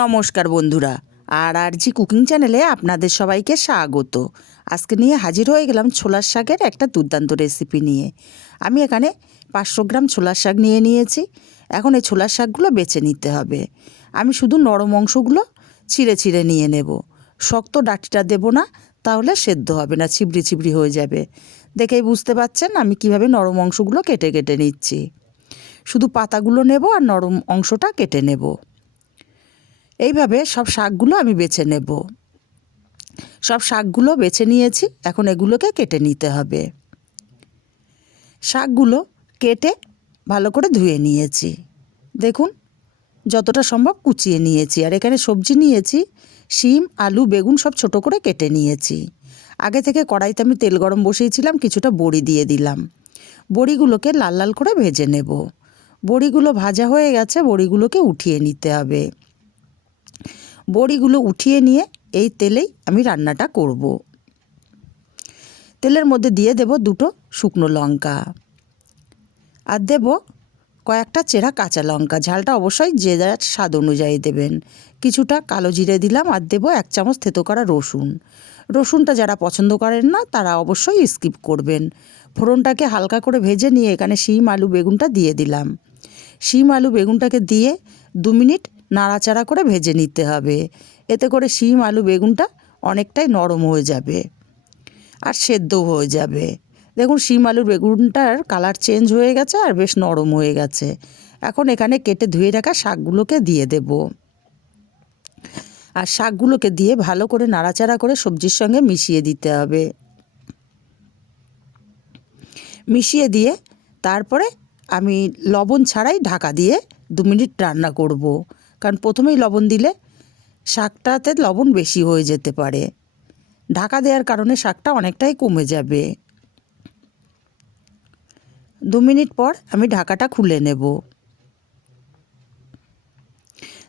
নমস্কার বন্ধুরা, আর আর জি কুকিং চ্যানেলে আপনাদের সবাইকে স্বাগত। আজকে নিয়ে হাজির হয়ে গেলাম ছোলার শাকের একটা দুর্দান্ত রেসিপি নিয়ে। আমি এখানে পাঁচশো গ্রাম ছোলার শাক নিয়ে নিয়েছি, এখন এই ছোলার শাকগুলো বেছে নিতে হবে। আমি শুধু নরম অংশগুলো ছিঁড়ে ছিঁড়ে নিয়ে নেব। শক্ত ডাটিটা দেবো না, তাহলে সেদ্ধ হবে না, ছিবড়ি ছিবড়ি হয়ে যাবে। দেখেই বুঝতে পারছেন আমি কীভাবে নরম অংশগুলো কেটে কেটে নিচ্ছি। শুধু পাতাগুলো নেব আর নরম অংশটা কেটে নেব। এইভাবে সব শাকগুলো আমি বেছে নেব। সব শাকগুলো বেছে নিয়েছি, এখন এগুলোকে কেটে নিতে হবে। শাকগুলো কেটে ভালো করে ধুয়ে নিয়েছি। দেখুন, যতটা সম্ভব কুচিয়ে নিয়েছি। আর এখানে সবজি নিয়েছি, শিম, আলু, বেগুন সব ছোট করে কেটে নিয়েছি। আগে থেকে কড়াইতে আমি তেল গরম বসিয়েছিলাম, কিছুটা বড়ি দিয়ে দিলাম। বড়িগুলোকে লাল লাল করে ভেজে নেব। বড়িগুলো ভাজা হয়ে গেছে, বড়িগুলোকে উঠিয়ে নিতে হবে। বড়িগুলো উঠিয়ে নিয়ে এই তেলেই আমি রান্নাটা করব। তেলের মধ্যে দিয়ে দেব দুটো শুকনো লঙ্কা। আর দেব কয়েকটা চেরা কাঁচা লঙ্কা। ঝালটা অবশ্যই যে যার স্বাদ অনুযায়ী দেবেন। কিছুটা কালো জিরে দিলাম আর দেবো এক চামচ থেতো করা রসুন। রসুনটা যারা পছন্দ করেন না, তারা অবশ্যই স্কিপ করবেন। ফোড়নটাকে হালকা করে ভেজে নিয়ে এখানে শিম, আলু, বেগুনটা দিয়ে দিলাম। শিম, আলু, বেগুনটাকে দিয়ে দু মিনিট নাড়াচাড়া করে ভেজে নিতে হবে। এতে করে শিম, আলু, বেগুনটা অনেকটাই নরম হয়ে যাবে আর সেদ্ধও হয়ে যাবে। দেখুন, শিম আলুর বেগুনটার কালার চেঞ্জ হয়ে গেছে আর বেশ নরম হয়ে গেছে। এখন এখানে কেটে ধুয়ে রাখা শাকগুলোকে দিয়ে দেব। আর শাকগুলোকে দিয়ে ভালো করে নাড়াচাড়া করে সবজির সঙ্গে মিশিয়ে দিতে হবে। মিশিয়ে দিয়ে তারপরে আমি লবণ ছাড়াই ঢাকা দিয়ে দু মিনিট রান্না করব। কারণ প্রথমেই লবণ দিলে শাকটাতে লবণ বেশি হয়ে যেতে পারে। ঢাকা দেওয়ার কারণে শাকটা অনেকটাই কমে যাবে। দু মিনিট পর আমি ঢাকাটা খুলে নেব।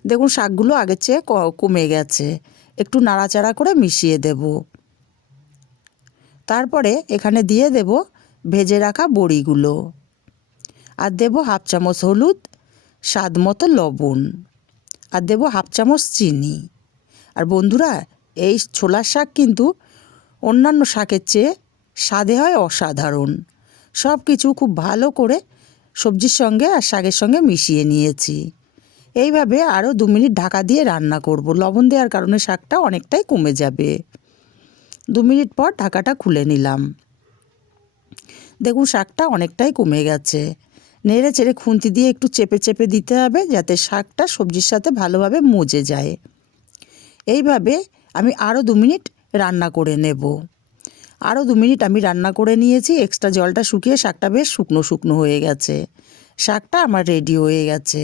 দেখুন, শাকগুলো আগের চেয়ে কমে গেছে। একটু নাড়াচাড়া করে মিশিয়ে দেব। তারপরে এখানে দিয়ে দেব ভেজে রাখা বড়িগুলো। আর দেবো হাফ চামচ হলুদ, স্বাদ মতো লবণ। আর দেবো হাফ চামচ চিনি। আর বন্ধুরা, এই ছোলার শাক কিন্তু অন্যান্য শাকের চেয়ে স্বাদে হয় অসাধারণ। সব কিছু খুব ভালো করে সবজির সঙ্গে আর শাকের সঙ্গে মিশিয়ে নিয়েছি। এইভাবে আরও দু মিনিট ঢাকা দিয়ে রান্না করব। লবণ দেওয়ার কারণে শাকটা অনেকটাই কমে যাবে। দু মিনিট পর ঢাকাটা খুলে নিলাম। দেখুন, শাকটা অনেকটাই কমে গেছে। নেড়ে চেড়ে খুন্তি দিয়ে একটু চেপে চেপে দিতে হবে যাতে শাকটা সবজির সাথে ভালোভাবে মজে যায়। এইভাবে আমি আরও দু মিনিট রান্না করে নেব। আরও দু মিনিট আমি রান্না করে নিয়েছি এক্সট্রা জলটা শুকিয়ে শাকটা বেশ শুকনো শুকনো হয়ে গেছে। শাকটা আমার রেডি হয়ে গেছে।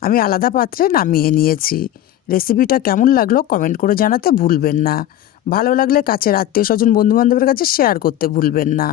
আমি আলাদা পাত্রে নামিয়ে নিয়েছি। রেসিপিটা কেমন লাগল কমেন্ট করে জানাতে ভুলবেন না। ভালো লাগলে কাছের আত্মীয় স্বজন বন্ধুবান্ধবের কাছে শেয়ার করতে ভুলবেন না।